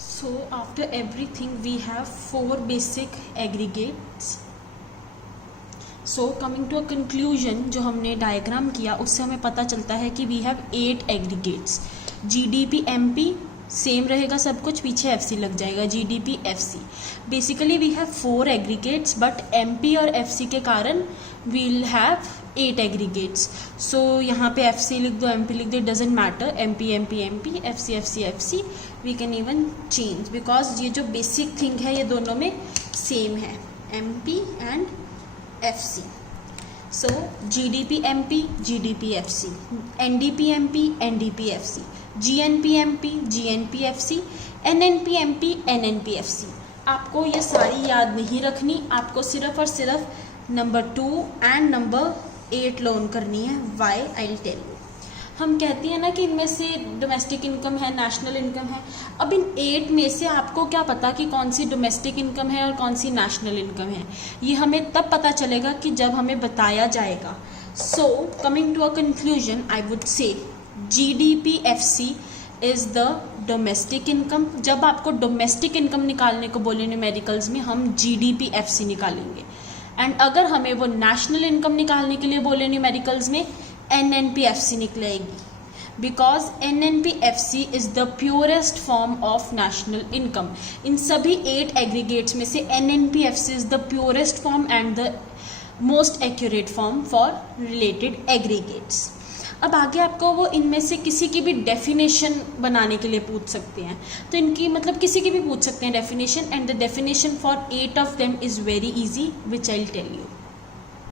So after everything we have 4 basic aggregates. So coming to a conclusion, जो हमने diagram किया उससे हमें पता चलता है कि we have 8 aggregates. GDP MP same रहेगा सब कुछ, पीछे FC लग जाएगा GDP FC. Basically we have 4 aggregates but MP और FC के कारण वील हैव 8 एग्रीगेट्स. सो यहाँ पे FC लिख दो, MP लिख दो, doesn't matter. MP MP MP, FC FC FC, we can even change because ये जो बेसिक थिंग है ये दोनों में सेम है, MP and FC. So GDP MP, GDP FC, NDP MP, NDP FC, GNP MP, GNP FC, NNP MP, NNP FC. आपको ये सारी याद नहीं रखनी, आपको सिर्फ और सिर्फ नंबर 2 एंड नंबर 8 लर्न करनी है. Why I will tell you. हम कहते हैं ना कि इनमें से डोमेस्टिक इनकम है, नेशनल इनकम है. अब इन 8 में से आपको क्या पता कि कौन सी डोमेस्टिक इनकम है और कौन सी नेशनल इनकम है. ये हमें तब पता चलेगा कि जब हमें बताया जाएगा. So coming to a conclusion, I would say GDP FC is the domestic income. जब आपको डोमेस्टिक इनकम निकालने को बोले न्यूमेरिकल्स में, हम GDP FC निकालेंगे. एंड अगर हमें वो नेशनल इनकम निकालने के लिए बोले न्यूमेरिकल्स में, NNP FC निकलेगी. Because NNP FC is the purest form of national income. इन सभी 8 एग्रीगेट्स में से NNP FC is the purest form and the most accurate form for related aggregates. अब आगे आपको वो इनमें से किसी की भी डेफिनेशन बनाने के लिए पूछ सकते हैं, तो इनकी मतलब किसी की भी पूछ सकते हैं definition. And the definition for 8 of them is very easy, which I will tell you.